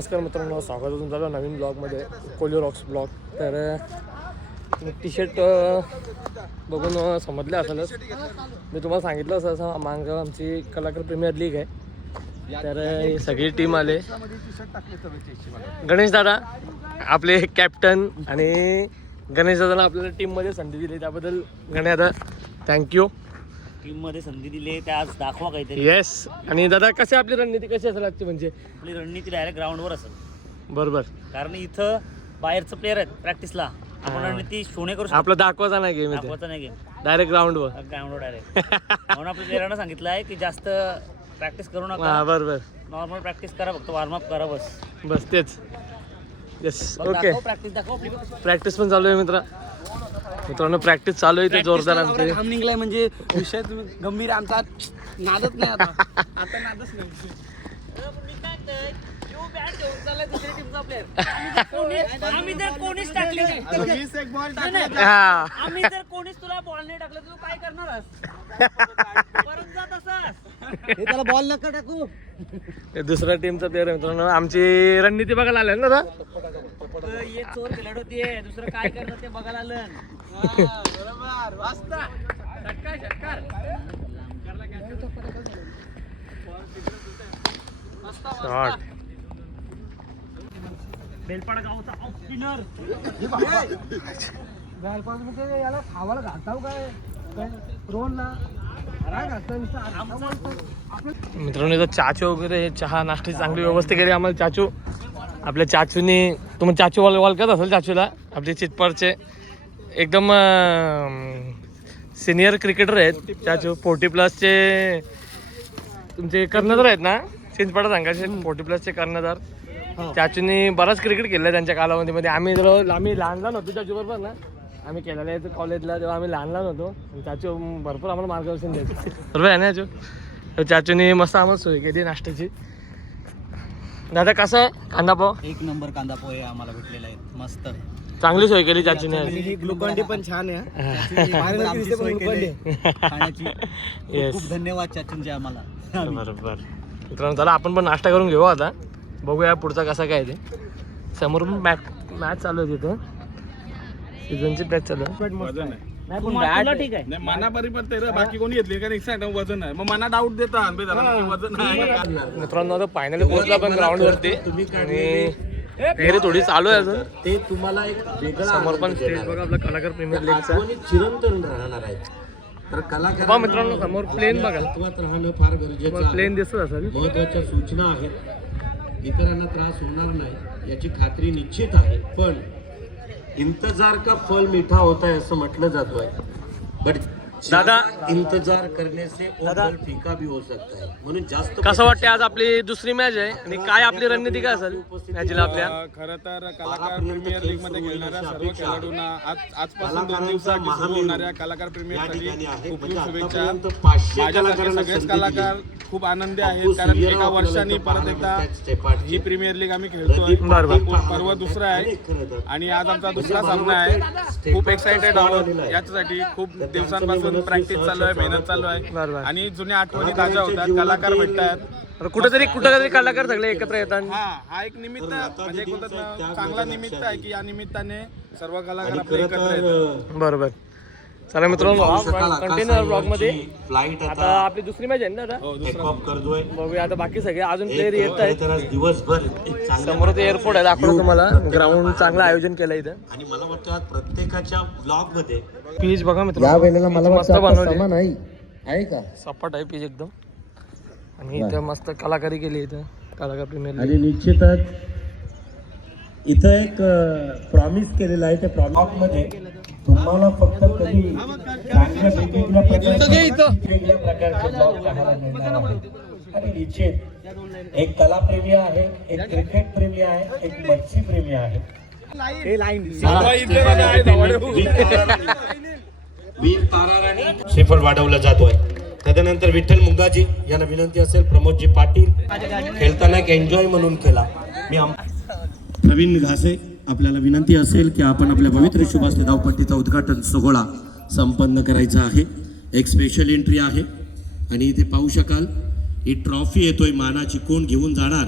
नमस्कार मित्रांनो, स्वागत आहे तुमचं नवीन ब्लॉगमध्ये, कोलिओ रॉक्स ब्लॉग. तर टी शर्ट बघून समजले असेलच. मी तुम्हाला सांगितलं असं मागं आमची कलाकार प्रीमियर लीग आहे. तर ही सगळी टीम आले. गणेश दादा आपले कॅप्टन आणि गणेश दादाला आपल्याला टीममध्ये संधी दिली त्याबद्दल गणेश दादा थँक्यू. टीममध्ये संधी दिली त्या आज दाखवा काहीतरी. येस. आणि दादा कशी आपली रणनीती कशी असेल आजची? म्हणजे आपली रणनीती डायरेक्ट ग्राउंडवर असेल. बरोबर. कारण इथं बाहेरचं प्लेअर आहेत प्रॅक्टिसला. आपण रणनीती शोने करू शकतो. आपलं दाखवायचा नाही गेम, दाखवायचा नाही गेम, डायरेक्ट ग्राउंडवर डायरेक्ट. म्हणून आपल्या प्लेअरांना सांगितलं आहे की जास्त प्रॅक्टिस करू नका. बरोबर. नॉर्मल प्रॅक्टिस करा, फक्त वॉर्मअप करा बस. तेच. येस. ओके. प्रॅक्टिस दाखव. प्रॅक्टिस पण चालू आहे मित्रांनो प्रॅक्टिस चालू आहे ते जोरदार आमचे. निघलाय म्हणजे विषय गंभीर आमचा नादच नाही आता नादच नाही. आम्ही जर कोणीच टाकली नाही, आम्ही जर कोणीच तुला बॉल नाही टाकलं तू काय करणार? परत जात असं त्याला बॉल नका टाकू. दुसऱ्या टीमचा प्लेअर आहे मित्रांनो. आमची रणनीती बघायला आले ना दादा. ये चोर खेळत होतीये, दुसरं काय करणार ते बघायला आलं. बरोबर वाजता शॉट. बेलपाडा गावचा ऑफ स्पिनर. याला खावाला घालताव काय रोनला मित्रांनो इथं चाचू वगैरे चहा नाश्त्याची चांगली व्यवस्था केली आम्हाला चाचू. आपल्या चाचूने तुम्ही चाचू ओळखत असेल चाचूला. आपले चितपडचे एकदम सिनियर क्रिकेटर आहेत चाचू. 40+ तुमचे कर्णधार आहेत ना चिंचपाडा सांगायचे. 40+ कर्णधार. चाचूने बराच क्रिकेट केलं त्यांच्या कालावधीमध्ये. आम्ही लहान होतो चाचू बरोबर ना. आम्ही केलेलं आहे कॉलेजला तेव्हा आम्ही लहान होतो. चाचू भरपूर आम्हाला मार्गदर्शन द्यायचं बरोबर आहे ना चाचू. चाचूने मस्त आम्हाला सोय केली नाश्त्याची. दादा कसं आहे कांदा पाव? एक नंबर कांदा पोहे आम्हाला भेटलेला आहे, मस्त चांगली सोय केली चाचूने. ग्लुकॉन्डी पण छान आहे. खूप धन्यवाद चाचूंचे आम्हाला. बरोबर. मित्रांनो चला आपण पण नाश्ता करून घेऊ आता. बघूया पुढचा कसा काय ते. समोर पण मॅच चालू आहे तिथं. सीझनची मॅच चालू आहे. ठीक आहे. मनापरी पण ते बाकी कोणी घेतली का नाही वजन आहे मग मना डाऊट देता वजन आहे. मित्रांनो आता फायनली पोहोचला पण ग्राउंड वरती आणि फेरी थोडी चालू आहे अजून. ते तुम्हाला एक वेगळा समोर पण स्टेज बघा आपला कलाकार प्रीमियर लीगचा. चिरंतन राहणार आहे. तर बघा मित्रांनो समोर प्लेन बघा. राहणं फार गरजेचं आहे. प्लेन दिसत असेल. महत्वाच्या सूचना आहेत. इतरांना त्रास होणार नाही याची खात्री निश्चित आहे. पण इंतजार का फल मीठा होता है असं म्हटलं जातोय. बट दादा इंतजार करने से वो फल फीका भी हो सकता है. म्हणून जास्त कसं वाटते आज आपली दुसरी मॅच आहे आणि काय आपली रणनीती काय असेल मॅचला आपल्या? खरं तर कलाकार प्रीमियर लीग मध्ये खेळणाऱ्या सर्व खेळाडूंना आजपासून 2 दिवसाची सुरू होणाऱ्या कलाकार प्रीमियर साठी खूप खूप शुभेच्छा. माझ्यासारखे सगळेच कलाकार खूप आनंदी आहेत कारण एका वर्षांनी परत एकदा ही प्रीमियर लीग आम्ही खेळतोय. पर्व दुसरा आहे आणि आज आमचा दुसरा सामना आहे. खूप एक्साइटेड आहोत याच्यासाठी. खूप दिवसांपासून प्रॅक्टिस चालू आहे, मेहनत चालू आहे आणि जुन्या आठवणी ताज्या होतात. कलाकार भेटतात. कुठेतरी कलाकार सगळे एकत्र येतात. हा एक निमित्त म्हणजे चांगला निमित्त आहे की या निमित्ताने सर्व कलाकार आपले एकत्र येतात. बरोबर. चला मित्रांनो कंटेनर ब्लॉग मध्ये फ्लाईट आता आपली दुसरी मॅच आहे ना दादा. टेक ऑफ करतोय. बघूया आता बाकी सगळे अजून प्लेयर येत आहेत. तर आज दिवसभर एक चांगल्या समोर ते एअरपोर्ट आहे दाखवतो तुम्हाला. ग्राउंड चांगलं आयोजन केलं इथं. आणि मला वाटतं आज प्रत्येकाच्या ब्लॉग मध्ये पीच बघा मित्रांनो. मस्त बनवली आहे का सपाट आहे पीच एकदम. आणि इथं मस्त कलाकारी केली इथं कलाकार प्रीमियर लीग. आणि निश्चितच इथं एक प्रॉमिस केलेलं आहे. त्या प्रॉमिस मध्ये तुम्हाला फक्त कधी वेगवेगळ्या प्रकारचे ब्लॉग पाहायला मिळणार आहेत. आणि निश्चित एक कलाप्रेमी आहे, एक क्रिकेट प्रेमी आहे, एक मच्छी प्रेमी आहे. वीर ताराराणी श्रीफळ वाढवला जातोय. त्यानंतर विठ्ठल मुंगाजी यांना विनंती असेल. प्रमोदजी पाटील खेळताना एक एन्जॉय म्हणून केला. मी प्रवीण घासे आपल्याला विनंती असेल की आपण आपल्या पवित्र शुभास्ते धावपट्टीचा उद्घाटन सोहळा संपन्न करायचा आहे. एक स्पेशल एंट्री आहे आणि इथे पाहू शकाल ही ट्रॉफी येतोय मानाची. कोण घेऊन जाणार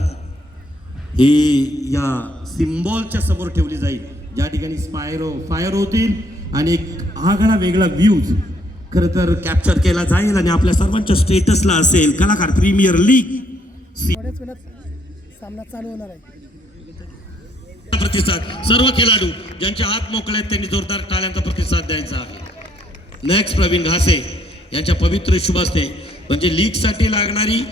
ही या सिम्बॉलच्या समोर ठेवली जाईल, ज्या ठिकाणी फायर होतील आणि एक आगळा वेगळा व्ह्यूज खरं तर कॅप्चर केला जाईल आणि आपल्या सर्वांच्या स्टेटसला असेल कलाकार प्रीमियर लीग सामना चालू होणार आहे. प्रतिसाद सर्व खेळाडू ज्यांचे हात मोकळे आहेत त्यांनी जोरदार टाळ्यांचा प्रतिसाद द्यायचा आहे. नेक्स्ट प्रवीण घासे यांच्या पवित्र शुभ हस्ते म्हणजे लीग साठी लागणारी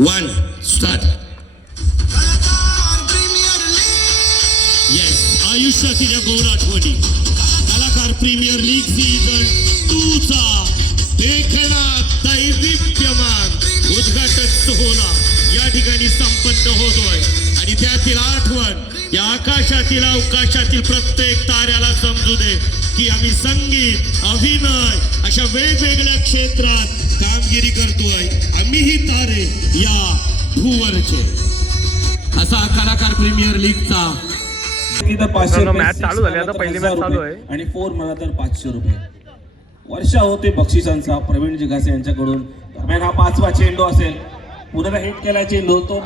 1 स्टार्ट. येस, आयुष्यातील या गौर आठवणी कलाकार प्रीमियर लीग सीझन 2 चा देखणा दैदिप्यमान उद्घाटन सोहळा या ठिकाणी संपन्न होतोय आणि त्यातील आठवण या आकाशातील अवकाशातील प्रत्येक ताऱ्याला समजू दे की आम्ही संगीत अभिनय अशा वेगवेगळ्या क्षेत्रात कामगिरी करतोय. आम्हीही तारे या भूवरचे. असा कलाकार प्रीमियर लीगचा मॅच चालू झाली, आता पहिली मॅच चालू आहे आणि 4 म्हणा तर 500 रुपये. वर्षा होते बक्षिसांचा प्रवीणजी घासे यांच्याकडून. दरम्यान हा 5वा चेंडू असेल, पुन्हा हिट केला चेंडू तो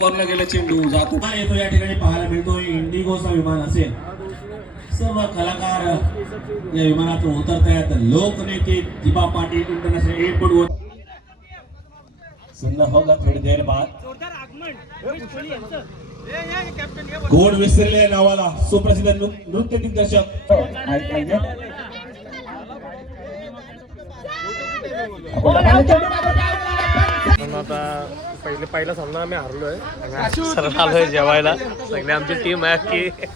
कॉर्नर गेला चेंडू जातो येतो. या ठिकाणी पाहायला मिळतो इंडिगोचा विमान असेल. सर्व कलाकार या विमानातून उतरत आहेत. लोकनेते दिबा पाटील इंटरनॅशनल एअरपोर्ट सुंदर होगा थोडी देर बाद. कोण विसरले नावाला सुप्रसिद्ध नृत्य दिग्दर्शक आता पहिला सामना आम्ही हारलोय. सरळ आलोय जेवायला. सगळी आमची टीम आहे की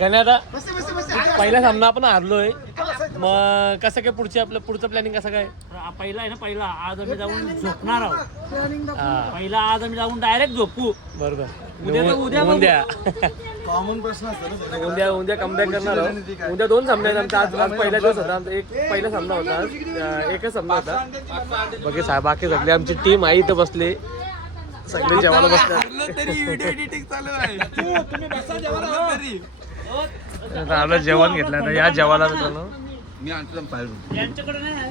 गण्या. आता पहिला सामना आपण हारलोय, मग कसं काय पुढचं प्लॅनिंग कसं काय? पहिला आहे ना, पहिला आज आम्ही जाऊन झोपणार आहोत. पहिला आज आम्ही जाऊन डायरेक्ट झोपू. बरोबर. उद्या कॉमन प्रश्न असतो ना. उद्या कमबॅक करणार आहोत. उद्या 2 सामने आहेत आमचा. आज पहिला दिवस होता आमचा. एक पहिला सामना होता, एकच सामना होता. बाकी सगळी आमची टीम आई इथं बसली, सगळे जेवायला बसले. आपलं जेवण घेतलं तर या जेवायला मित्रांनो. यांच्याकडे नाही आहे.